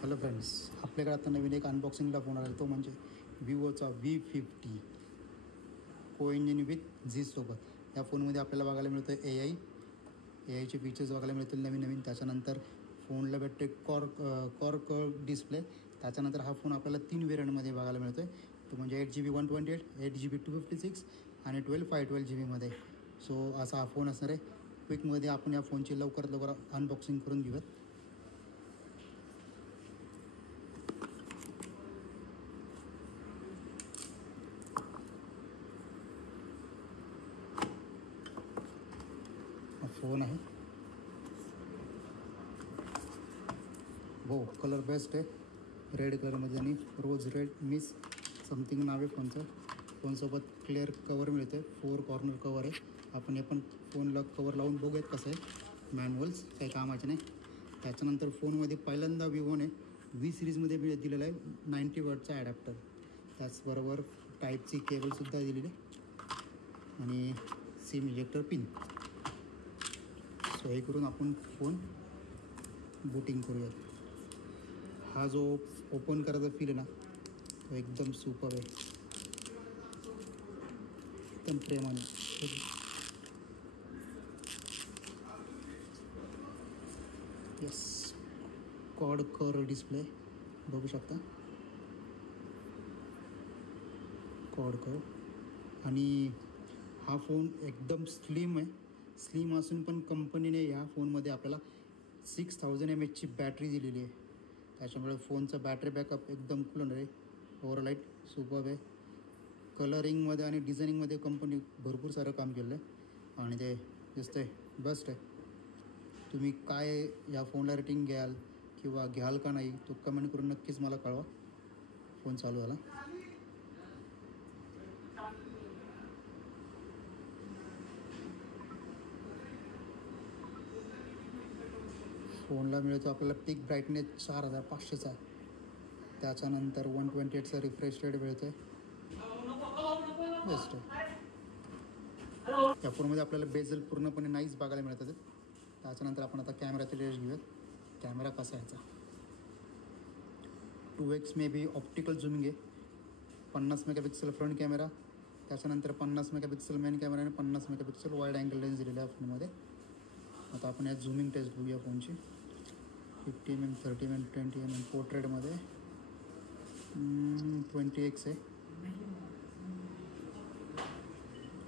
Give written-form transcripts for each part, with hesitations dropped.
Hello friends, आपल्याकडे आता नवीन एक अनबॉक्सिंगला फोन आला तो म्हणजे विवोचा V50 को इंजिन विथ झी सोबत. या फोनमध्ये आपल्याला बघायला मिळतं ए आयचे फीचर्स बघायला मिळतील नवीन. त्याच्यानंतर फोनला भेटते कॉर्क डिस्प्ले. त्याच्यानंतर हा फोन आपल्याला 3 व्हेरियंटमध्ये बघायला मिळतो आहे. तो म्हणजे 8GB 128, 8GB 256 आणि 512GB. सो असा हा फोन असणार आहे. क्विकमध्ये आपण या फोनची लवकरात लवकर अनबॉक्सिंग करून घेऊयात. फोन आहे हो, कलर बेस्ट आहे. रेड कलरमध्ये आणि रोज रेड मिस समथिंग नाव आहे फोनचं. फोनसोबत क्लिअर कवर मिळतं आहे, 4 कॉर्नर कवर आहे. आपण हे पण फोनला कवर लावून बघूयात कसं आहे. मॅन्युअल्स काही कामाचे नाही. त्याच्यानंतर फोनमध्ये पहिल्यांदा विवोने V सिरीजमध्ये दिलेला आहे 90 वॉटचा ॲडॅप्टर. त्याचबरोबर टाईपची केबलसुद्धा दिलेली आहे आणि सिम इजेक्टर पिन. सो हे करून आपण फोन बूटिंग करूयात. हा जो ओपन करायचा फील आहे ना, तो एकदम सुपर आहे. एकदम प्रेमाने. येस, क्वाड कर्व डिस्प्ले बघू शकता. क्वाड कर्व आणि हा फोन एकदम स्लिम आहे. स्लिम असून पण कंपनीने ह्या फोनमध्ये आपल्याला 6000 mAhची बॅटरी दिलेली आहे. त्याच्यामुळे फोनचा बॅटरी बॅकअप एकदम क्लीन आहे. ओव्हरलाईट सुपर आहे. कलरिंगमध्ये आणि डिझायनिंगमध्ये कंपनी भरपूर सारं काम केलं आहे आणि ते दिसतं आहे बेस्ट आहे. तुम्ही काय या फोनला रेटिंग घ्याल किंवा घ्याल का नाही तो कमेंट करून नक्कीच मला कळवा. फोन चालू झाला. फोनला मिळतो आपल्याला पीक ब्राईटनेस 4500चा. त्याच्यानंतर 128चा रिफ्रेश रेट मिळतो आहे. बेस्ट आहे. या फोनमध्ये आपल्याला बेझल पूर्णपणे नाईस बघायला मिळतात. त्याच्यानंतर आपण आता कॅमेराचे रेंज घेऊयात. कॅमेरा कसा यायचा 2x मे बी ऑप्टिकल झूमिंग आहे. 50 मेगापिक्सल फ्रंट कॅमेरा. त्याच्यानंतर 50 मेगापिक्सल मेन कॅमेरा आणि 50 मेगापिक्सल वाईड अँगल लेन्स दिलेला आहे फोनमध्ये. आता आपण यात झूमिंग टेस्ट बघूया फोनची. 50mm, 30mm, 20mm पोर्ट्रेटमध्ये 20x आहे.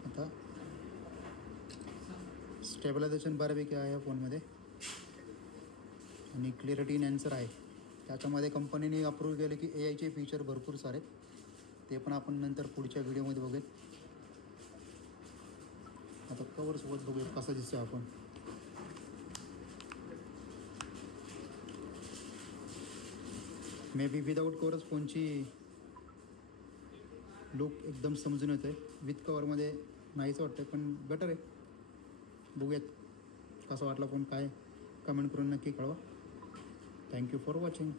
आता स्टेबलायझेशन बऱ्यापैकी आहे या फोनमध्ये आणि क्लिअरिटी एन्हान्सर आहे. त्याच्यामध्ये कंपनीने अप्रूव्ह केले की AIचे फीचर भरपूर सारे. ते पण आपण नंतर पुढच्या व्हिडिओमध्ये बघूयात. आता कवरसोबत बघूयात कसा दिसतो आपण. मे बी विदाऊट कवरच फोनची लुक एकदम समजून येतं आहे. विथ कवरमध्ये नाहीच वाटतं पण बेटर आहे. बघूयात कसा वाटला फोन, काय कमेंट करून नक्की कळवा. Thank you for watching.